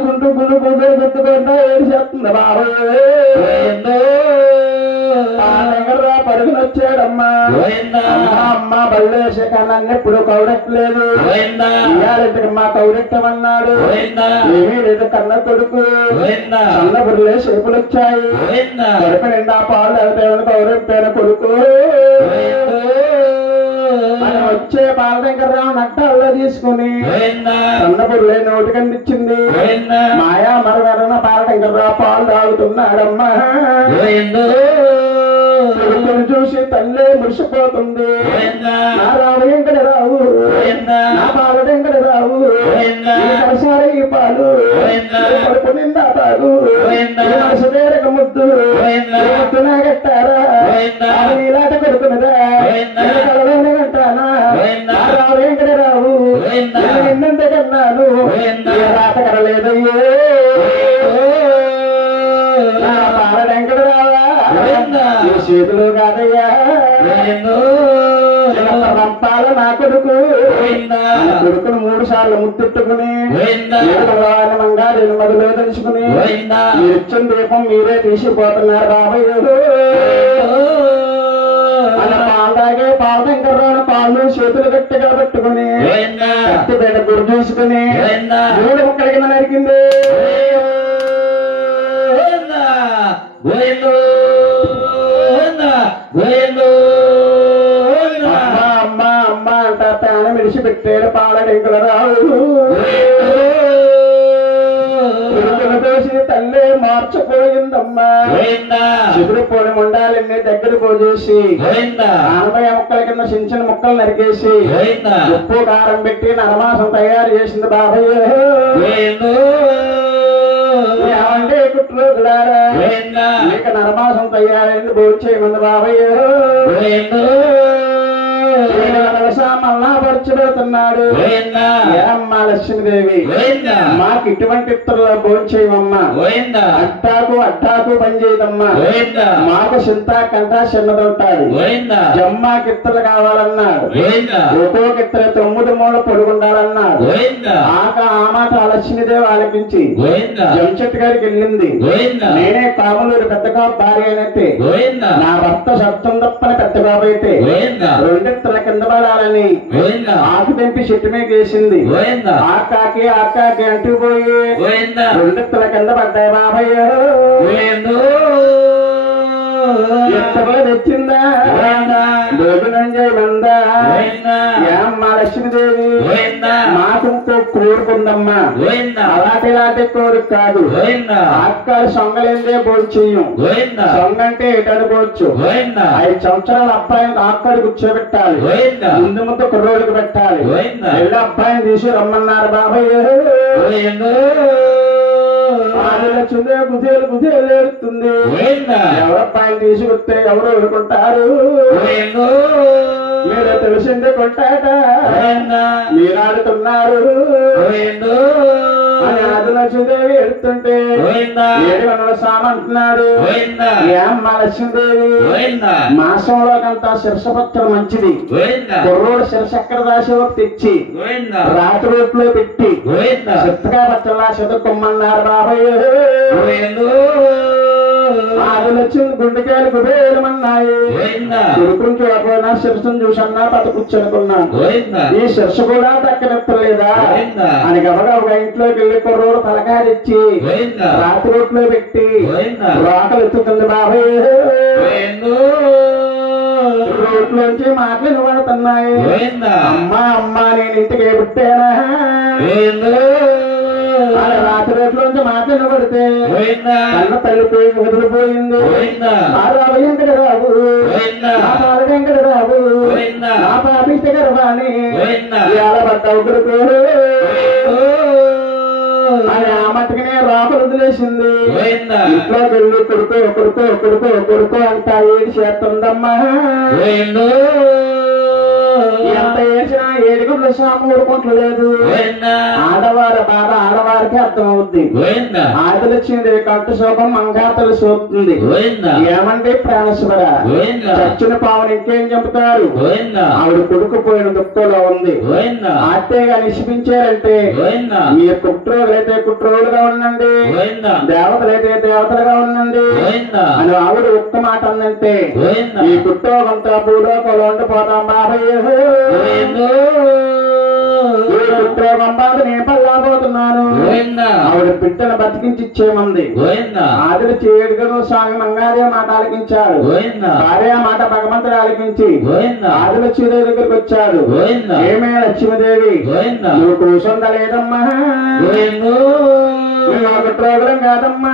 గుంటు గుండు గుండు గుర్తుకుంటా ఏడు చెప్తుంది బాబు. పరుగునొచ్చాడమ్మా. అమ్మ బళ్ళేసే కన్నా ఎప్పుడు కౌరెట్టలేదు. ఇయారింటికి మా కౌరెట్టమన్నాడు. ఏమీ లేదు కన్న కొడుకు. సన్న బుర్రలే సేపులు వచ్చాయి. కడుపు నిండా పాలు వెళ్తామని కౌరెట్టాను కొడుకు. మనం వచ్చే పాల వెంకటరావు నట్టాల్లో తీసుకుని సన్నపురులే నోటికందిచ్చింది. మాయా మరవరన పాల వెంకటరావు పాలు తాగుతున్నాడమ్మా. కొడుకును చూసి తల్లే మురిసిపోతుంది. నా రావు వెంకటరావు నా పాల వెంకటరావు ఒకసారి ఈ పాలు కడుపు నిండా తాగు మనసు వేరక ముద్దు నీలాట కొడుకున్నదా కలలోనే అంటానా వెంకటరావు నిన్నంతే కన్నాను రాత కరలేదయ్యో నా బాల వెంకటరావా చేతులు కాదయ్యా రంపాల నా కొడుకు కొడుకును 3 సార్లు ముద్దెట్టుకుని మంగారు మదిలో తెలుసుకుని ఇచ్చిన దీపం మీరే తీసిపోతున్నారు బాబాయ్ అలా పాలదాగే పాలదంకర్రాను పాలు చేతులు గట్టిగా పెట్టుకుని కత్తి బయట గురి చూసుకుని మూడు ముక్కల కింద నరికింది అమ్మా అమ్మా అంట ప్రాణం విడిచిపెట్టాడు పాలడెంకుల రావు తల్లి మార్చిపోయిందమ్మా చిగురుపోని మొండాలన్నీ దగ్గర పోజేసి 40 ముక్కల కింద చిన్న ముక్కలు నరికేసి ఉప్పు కారం పెట్టి నరమాసం తయారు చేసింది బాబాయ్ ఏమంటే కుట్రోగులారా ఇక నరమాసం తయారైంది భోజేయమంది బాబాయ్ మళ్ళా పరచబడుతున్నాడు ఏమ్మా లక్ష్మీదేవి మాకు ఇటువంటి ఇత్తరులో భోజేయమమ్మా అట్టాకు పని చేయదమ్మా మాకు చింతా కంటా చిన్నదంటాడు జమ్మాకి ఇత్తలు కావాలన్నాడు ఒక్కొక్క ఇత్తలు 9 మూల పొడుగుండాలన్నాడు ఆ మాట లక్ష్మీదేవి ఆలకించి జంచెట్టు గారికి వెళ్ళింది నేనే కాములూరు పెద్ద కాపు భార్య అయినట్టే నా భర్త శబ్దం తప్పని పెద్ద బాబు అయితే 2 ఇత్తల కింద పడాలని ఆకు తెంపి చెట్టు మీద వేసింది ఆకాకి అంటూ పోయి 2 ఇత్తల కింద పడ్డాయి బాబయ్య ఎత్తలో తెచ్చిందా భోజనంజయమందా ఏమ్మా లక్ష్మీదేవి మాకు ఇంకో కోరుకుందమ్మా అలాంటి కోరిక కాదు ఆకాలు సొంగలేందే భోజనం చెయ్యం సొంగంటే ఎటనుకోవచ్చు 5 సంవత్సరాల అబ్బాయిని ఆక్కడి కూర్చోబెట్టాలి ముందు కుర్రోడికి పెట్టాలి వెళ్ళి అబ్బాయిని తీసి రమ్మన్నారు బాబాయ్ కుదేలు ఏడుతుంది ఎవరబ్బాయిని తీసుకొస్తే ఎవరు ఎదుర్కొంటారు మీరు తెలిసిందే కొంటాట మీరాడుతున్నారు లక్ష్మీదేవి ఎడుతుంటే 700 సామంటున్నాడు ఏమ్మా లక్ష్మీదేవి మాసంలోకంతా శిరసపత్రం మంచిది కుర్రోడు శిరస ఎక్కడ దాసో తెచ్చి రాత్రి రోట్లో పెట్టి చెత్తగా పచ్చలా చదువుకోమన్నారు బాబాయ్ ఆదిలొచ్చింది గుండెకాయలు కుబేలమన్నాయి కొడుకుని చూడకపోయినా శిరసను చూసన్నా బతుకుచ్చనుకున్నాను ఈ శిరస కూడా దక్కనెత్తలేదా అని గబగా ఒక ఇంట్లోకి వెళ్ళి కుర్రోడు తలకాయ తెచ్చి రాత్రి రోట్లో పెట్టి రోకలు ఎత్తుతుంది బాబాయ్ రోట్లోంచి మాటలు వినబడుతున్నాయి అమ్మా నేను ఇంటికి పుట్టానా రాత్రి రోట్లోంచి మాటలు వినబడితే కన్న తల్లిపోయి వదిలిపోయింది వెంకటరావు వెంకటరావు నా పాపిష్ట గర్వాణి ఏడబడ్డావు కొడుకు అని ఆ మట్టుకునే రాకలు వదిలేసింది ఇంట్లో వెళ్ళి కొడుకు అంటా ఏది చేస్తుందమ్మా ఎంత ఏడ్చినా ఏడుగులు ఊరుకుంటలేదు ఆడవారి బాధ ఆడవారికి అర్థమవుద్ది ఆదిలక్ష్మి కంటు శోభం మంగాతలు చూస్తుంది ఏమంటే ప్రాణేశ్వర చచ్చిన పావును ఇంకేం చంపుతారు ఆవిడ కొడుకు పోయిన దుఃఖంలో ఉంది ఆటేగా నిశిపించారంటే మీరు కుట్రోలైతే కుట్రోలుగా ఉండండి దేవతలైతే దేవతలుగా ఉండండి అని ఆవిడ ఒక్క మాట అందంటే ఈ కుట్రోగంతా భూలోకంలో ఉండిపోతాం బాబాయ్ నేపల్లాపోతున్నాను ఆవిడ బిడ్డను బతికించి ఇచ్చేమంది ఆదిలి చేడుగను స్వామి మంగాదే మాట ఆలకించాడు భార్య మాట భగవంతుడు ఆలకించి ఆదిలి లక్ష్మీదేవి దగ్గరికి వచ్చాడు ఏమే లక్ష్మీదేవి నువ్వు కూర్చుందలేదమ్మా రోగులం కాదమ్మా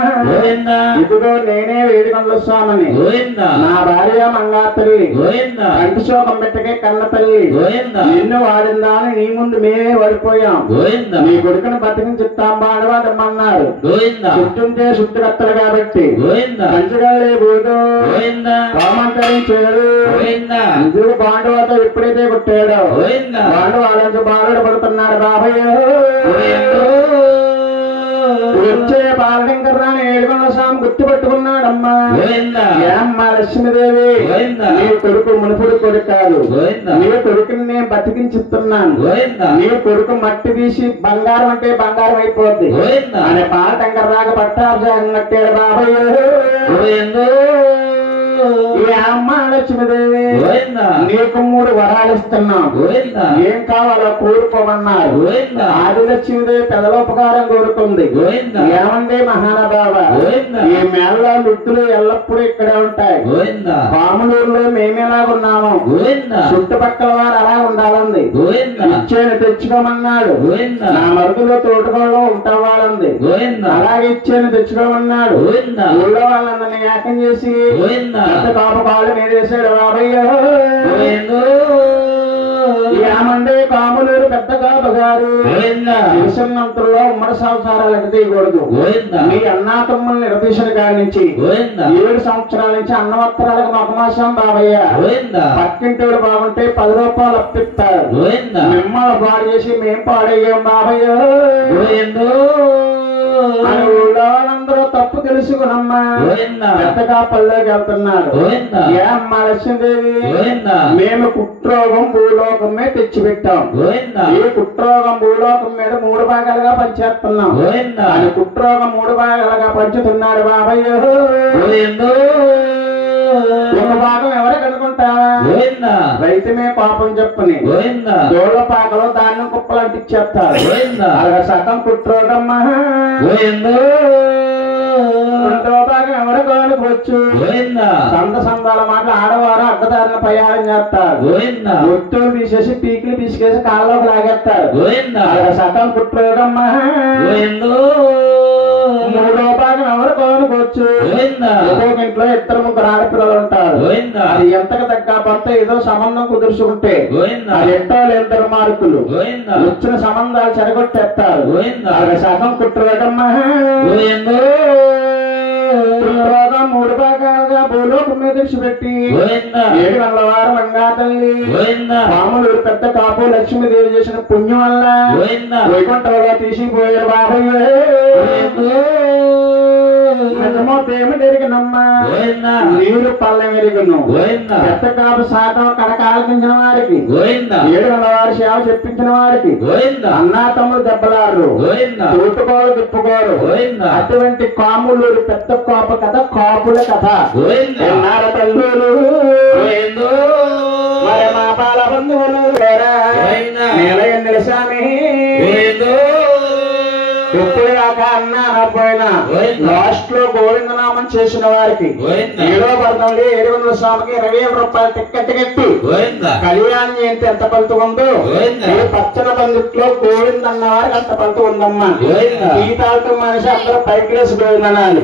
ఇదిగో నేనే వేడికొండల స్వామిని నా భార్య మంగాతల్లి కంటి శోకం పెట్టకే కన్న తల్లి నిన్ను వాడిందా అని నీ ముందు మేమే పడిపోయాం నీ కొడుకుని బతికిని చెప్తాం బాడవాదమ్మన్నారు చుట్టుంటే శుద్ధికత్తలు కాబట్టి మంచిగాలే బోధు కామంతరించాడు నిజుడు పాండవతో ఎప్పుడైతే కొట్టాడో పాండవ ఆలోచన బాలుడు పడుతున్నాడు బాబయ్య వచ్చే బాలశంకర్రాని ఏడుకొండల స్వామి గుర్తుపెట్టుకున్నాడమ్మా ఏమ్మా లక్ష్మీదేవి నీ కొడుకు మునుపుడు కొడుకు కాదు నీ కొడుకుని నేను బతికించిస్తున్నాను నీ కొడుకు మట్టి తీసి బంగారం అంటే బంగారం అయిపోద్ది అనే బాలశంకర్రాగా పట్టాభిషేకం కట్టాడు బాబయ్య అమ్మ లక్ష్మీదేవి నీకు 3 వరాలు ఇస్తున్నాం ఏం కావాలో కోరుకోమన్నారు ఆది లక్ష్మీదేవి పెదలోపకారం కోరుకుంది ఏమండి మహానుభావ ఈ మేళలో వృత్తులు ఎల్లప్పుడూ ఇక్కడే ఉంటాయి పాములూరులో మేమేలాగున్నాము చుట్టుపక్కల వారు అలా ఉండాలంది ఇచ్చేను తెచ్చుకోమన్నాడు నా మరుదులో తోటకోలో ఉంటావాలంది అలాగే ఇచ్చేను తెచ్చుకోమన్నాడు ఊళ్ళో వాళ్ళందరినీ ఏకం చేసి కాపు కాళ్ళు మీద వేసాడు బాబయ్య ఏమండే కాములూరు పెద్ద కాపు గారు దేశంలో ఉమ్మడి సంవత్సరాలకు తీయకూడదు మీ అన్నా తమ్ముల్ని నిరదీసిన కాడి నుంచి 7 సంవత్సరాల నుంచి అన్నవత్తరాలకు మకమాసం బాబయ్య పక్కింటోడు బాగుంటే 10 రూపాయలు అప్పిస్తారు మిమ్మల్ని పాడు చేసి మేం పాడయ్యాం బాబయ్య వాళ్ళందరూ తప్పు తెలుసుకునమ్మా పెద్ద కాపల్లోకి వెళ్తున్నారు ఏమ్మా లక్ష్మీదేవి మేము కుట్రోగం భూలోకమే తెచ్చిపెట్టాం ఈ కుట్రోగం భూలోకం మీద 3 భాగాలుగా పంచేస్తున్నాం అది కుట్రోగం 3 భాగాలుగా పంచుతున్నాడు బాబయ్య ఒక భాగం ఎవరికి అనుకుంటావా రైతుమే పాపం చెప్పని దోళ్ళ పాకలో ధాన్యం కుప్పలు అంటించేస్తారు అలాగే సగం కుట్రోగమ్మా రెండో భాగం ఎవరికి అనుకోవచ్చు సంత సందాల మాటలు ఆడవారు అడ్డదారిన ప్రయాణం చేస్తారు ఒత్తులు తీసేసి పీకులు తీసుకేసి కాళ్ళలోకి లాగేస్తారు అలాగే సగం కుట్రోగమ్మా మూడో భాగం ఎవరికి అనుకోవచ్చు ఒక్కొక్క ఇంట్లో 2-3 ఆడపిల్లలు ఉంటారు అది ఎంతకు తగ్గ భర్త ఏదో సంబంధం కుదుర్చుకుంటే అది ఎట్టాలు 2 మార్కులు వచ్చిన సంబంధాలు చెరగొట్టేస్తారు అలాగే సగం కుట్రోగమ్మా 3 భాగాలుగా భూలోకం మీద విడిచిపెట్టి 7 వారం మంగాతల్లి పాములు పెద్ద కాపు లక్ష్మీదేవి చేసిన పుణ్యం వల్ల వైకుంఠంలో తీసిపోయారు బాబయ్య నిజమో దేవుడు ఎరిగినమ్మా నీరు పల్లెం ఎరుగును పెద్ద కాపు శాతం కడకాలకించిన వారికి 7 వారి సేవ చెప్పించిన వారికి అన్నా తమ్ముడు దెబ్బలారు తూటుకోరు తిప్పుకోరు అటువంటి కాములూరు పెద్ద కోప కథ కాపుల కథ తల్లులు మరి మా పాల బంధువులు స్వామి ఎప్పుడు కాక అన్నా పోయినా లాస్ట్ లో గోవిందనామం చేసిన వారికి 7వ పర్వంలో 700 స్వామికి 20,000 రూపాయలు టిక్కెట్ కట్టి కళ్యాణం చేస్తే ఎంత ఫలితం ఉందో పచ్చని బంధుట్లో గోవింద అన్న వారికి అంత ఫలితం ఉందమ్మా ఈ తాలూకు మనిషి అందరూ పైకి వేసి గోవిందనాలి